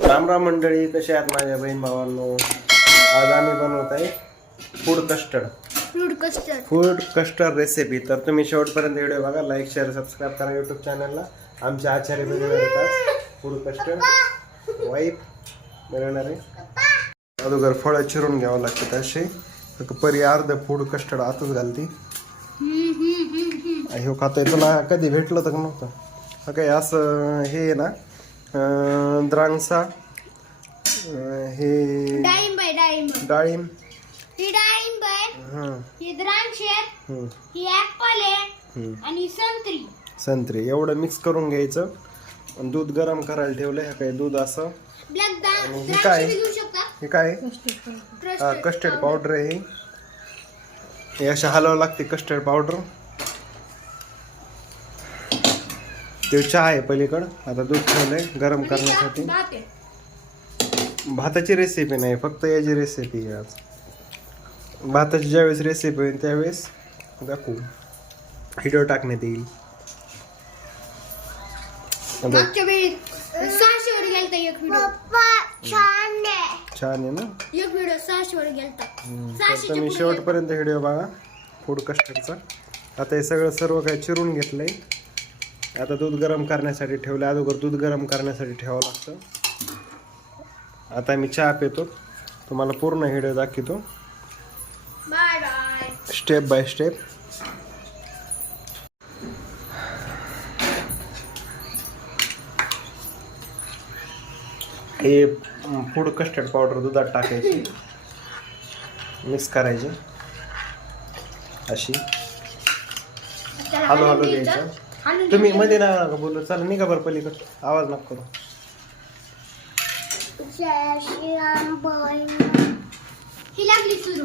राम राम मंडळी, कसे आहात माझ्या बहीण भावांनो. आज आम्ही बनवत आहे फूड कस्टर्ड रेसिपी. तर तुम्ही शेवटपर्यंत व्हिडिओ बघा, लाईक शेअर सबस्क्राईब करा यूट्यूब चॅनलला. आमचे आचार्य बनवणार येतात फूड कस्टर्ड वाईफ बनवणार आहे. अगोदर फळं चिरून घ्यावं लागतात असे. परी अर्ध फूड कस्टर्ड आतच घालती. हे खातोय, तुला कधी भेटलं तर नव्हतं. हा काय असं हे ना द्रांगसा, हे डाळिंब, ही डाळिंब आहे, ही द्राक्ष आहे, ही ऍपल आहे आणि संत्री एवढं मिक्स करून घ्यायचं. आणि दूध गरम करायला ठेवलंय. हे काय दूध असं. हे काय कस्टर्ड पावडर आहे. हे अशा हलवावं लागते कस्टर्ड पावडर. ते चहा आहे पलीकडं. आता दूध ठेवलंय गरम करण्यासाठी. भाताची रेसिपी नाही, फक्त याची रेसिपी आहे आज. भाताची ज्यावेळेस रेसिपी होईल त्यावेळेस दाखवू, व्हिडिओ टाकण्यात येईल. छान आहे ना. एक व्हिडिओ 600 वर गेलता. तर तुम्ही शेवटपर्यंत व्हिडिओ बघा फूड कस्टर्डचा. आता हे सगळं सर्व काही चिरून घेतलंय. आता दूध गरम करण्यासाठी ठेवलं. अगोदर दूध गरम करण्यासाठी ठेवावं लागतं. आता मी चहा पितो, तुम्हाला पूर्ण व्हिडिओ दाखवतो bye bye, step by step. हे फूड कस्टर्ड पावडर दुधात टाकायची, मिक्स करायची अशी. हॅलो हॅलो घ्यायचं. तुम्ही मध्ये ना बोलू, चला निघा बरं पलीकडे, आवाज नका करू. ही लागली सुरू.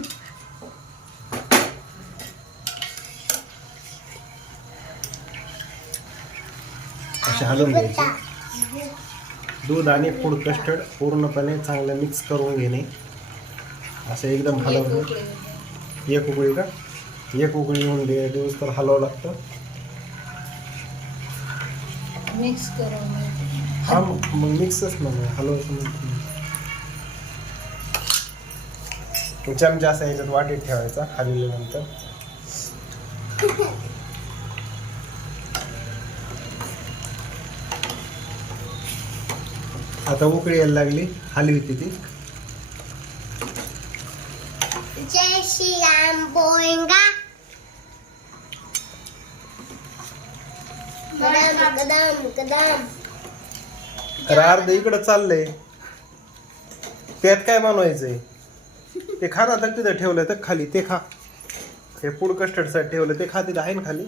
असे हलवून घ्यायचे. दूध आणि फूड कस्टर्ड पूर्णपणे चांगलं मिक्स करून घेणे. असं एकदम हलवून. एक उकळी का, एक उकळी येऊन दिवस तर हलवावं लागतं. मिक्स करून हा मग मिक्सच नाही हलवायचं. चमचा असा याच्यात वाटीत ठेवायचा हलवल्यानंतर. आता उकळी यायला लागली, हलवी ती. जय श्री राम बोएंगा. कदम अर्ध इकडं चाललंय. त्यात काय बनवायचंय ते खा ना. तर तिथं ठेवलंय तर खाली ते खा. हे फूड कस्टर्ड साठी ठेवलं ते खा. तिथं आहे ना खाली.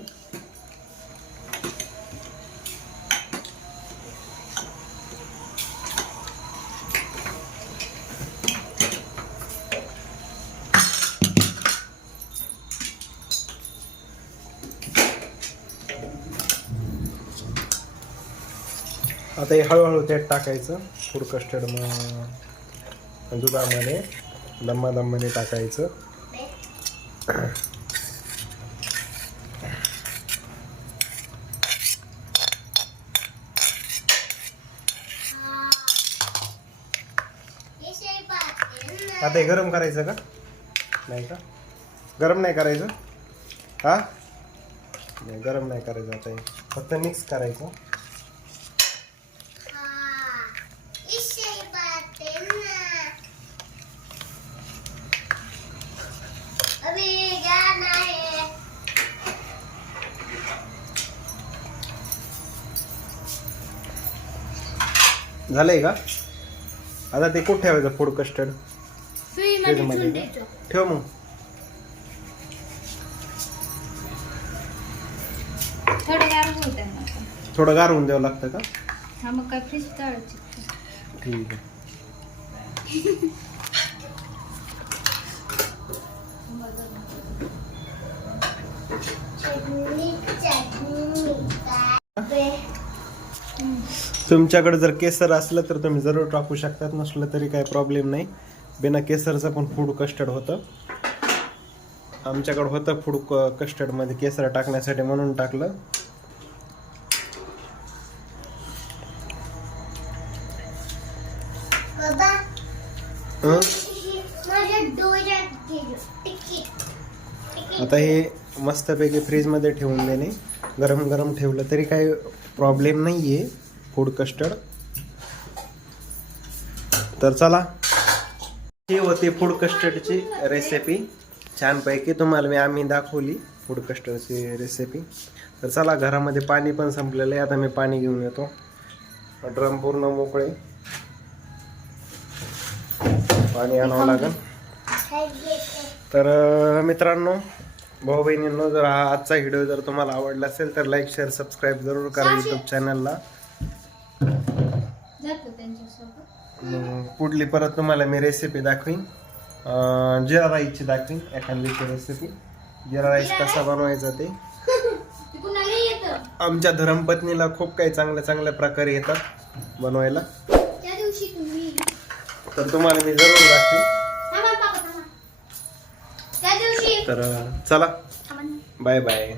आता हे हळूहळू त्यात टाकायचं. फूड कस्टर्ड दुधामध्ये दम्माने टाकायचं. आता हे गरम करायचं का नाही का? गरम नाही करायचं. हा नाही, गरम नाही करायचं. आता हे फक्त मिक्स करायचं. झालंय का? आता ते कुठं ठेवायचं फूड कस्टर्ड? फ्रीजमध्ये ठेव. मग थोडं गार होऊन द्यावं लागतं का? हा, मग काय फ्रीज तळायची. ठीक आहे. तुमच्याकडे जर केसर असलं तर तुम्ही जरूर टाकू शकतात, नसलं तरी काही प्रॉब्लेम नाही. बिना केसरचं पण फूड कस्टर्ड होतं. आमच्याकडे होतं फूड कस्टर्डमध्ये केसर टाकण्यासाठी म्हणून टाकलं. हं? आता हे मस्तपैकी फ्रीजमध्ये ठेवून देणे. गरम गरम ठेवलं तरी काही प्रॉब्लेम नाही आहे फूड कस्टर्ड. तर चला, ही होती फूड कस्टर्डची रेसिपी. छानपैकी तुम्हाला आम्ही दाखवली फूड कस्टर्डची रेसिपी. तर चला, घरामध्ये पाणी पण संपलेलं आहे. आता मी पाणी घेऊन येतो. ड्रम पूर्ण मोकळे, पाणी आणावं लागेल. तर मित्रांनो, भाऊ बहिणींनो, जर हा आजचा व्हिडिओ जर तुम्हाला आवडला असेल तर लाईक शेअर सबस्क्राईब जरूर करा यूट्यूब चॅनलला. पुढली परत तुम्हाला मी रेसिपी दाखवीन, जिरा राईसची दाखवीन. एखाद्याची रेसिपी जिरा राईस कसा बनवायचा ते. आमच्या धर्मपत्नीला खूप काही चांगल्या चांगल्या प्रकारे येतात बनवायला, तर तुम्हाला मी जरूर दाखवीन. तर चला, बाय बाय.